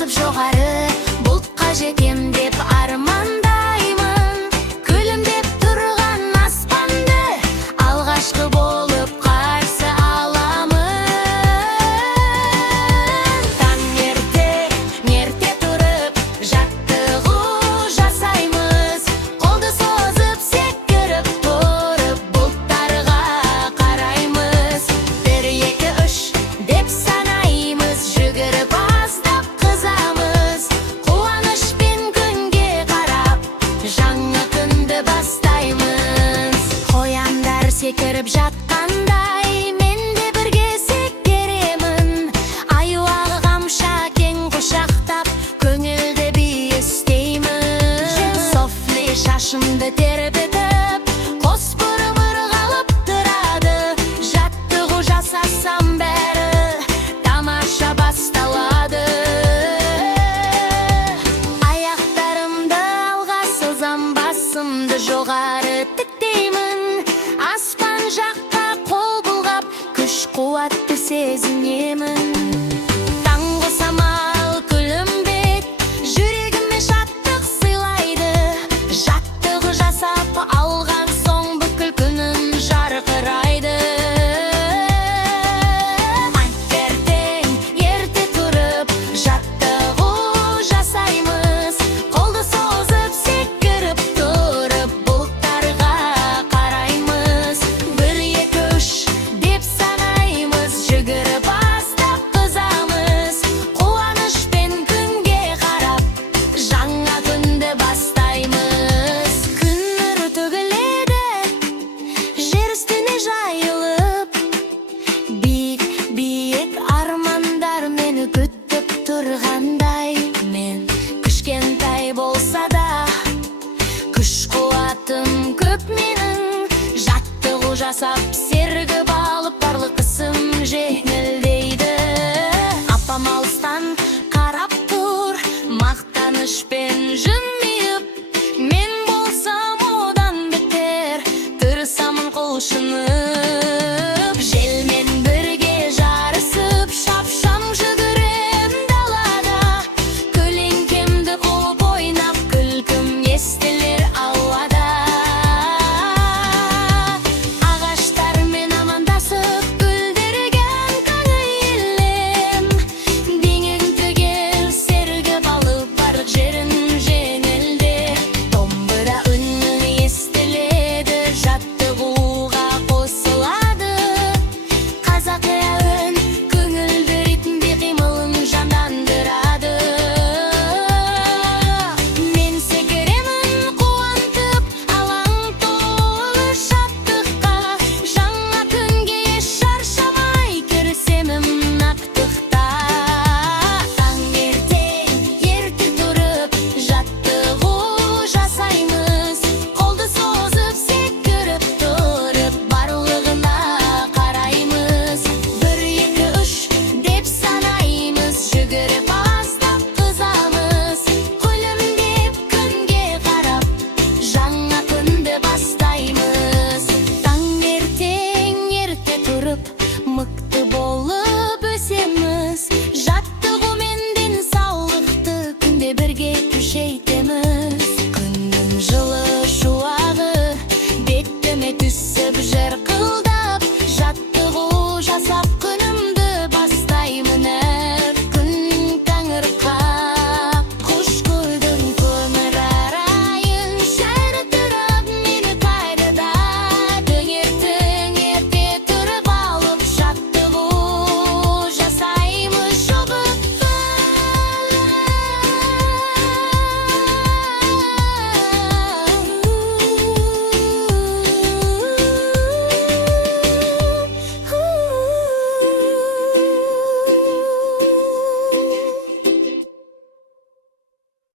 созып жогары бултка жетем деп армандаймын. Күлүмдеп турган аспанды алгачкы болуп каршы аламын. Таң эрте туруп жаттыгуу жасаймыз. Колду созуп секирип туруп булттарга караймыз. 1-2-3 деп санаймыз, жүгүрүп аздап кызамыз. Кубанычпен күнгө карап жаңы күндү баштаймыз. Кояндар секирип жаткандай мен де бирге секиремин. Аябагы камша кең кучактап көңүлдө бий эстеймин. Софли шашымды тербетип коз бырымыр калып турады. Жаттыгуу жасасам баары тамаша башталады. Аяктарымды алга созам, басымды жогары тиктеймин. Аспан жакка кол булгап күч кубатты сезинемин. Таңгы самал күлүмбөйт, жүрөгүмө шаттык сыйлайды. Жаттыгуу жасап алган соң бүкүл күнүм жаркырайды. Эрте туруп жаттыгуу жасаймыз. Колду созуп секирип туруп булттарга караймыз. 1-2-3 деп санаймыз, жүгүрүп аздап кызамыз. Кубанычпен күнгө карап жаңа күндү баштаймыз. Күн төгүлөдө жер үстүнө жайылып, бийик армандар мени күтүп тургандай. Мен кичкентай болса да күч кубатым көп менин. Жаттыгуу жасап сергип алып барлык кысым жеңилдейди. Апам алыстан карап тур, мактанычпен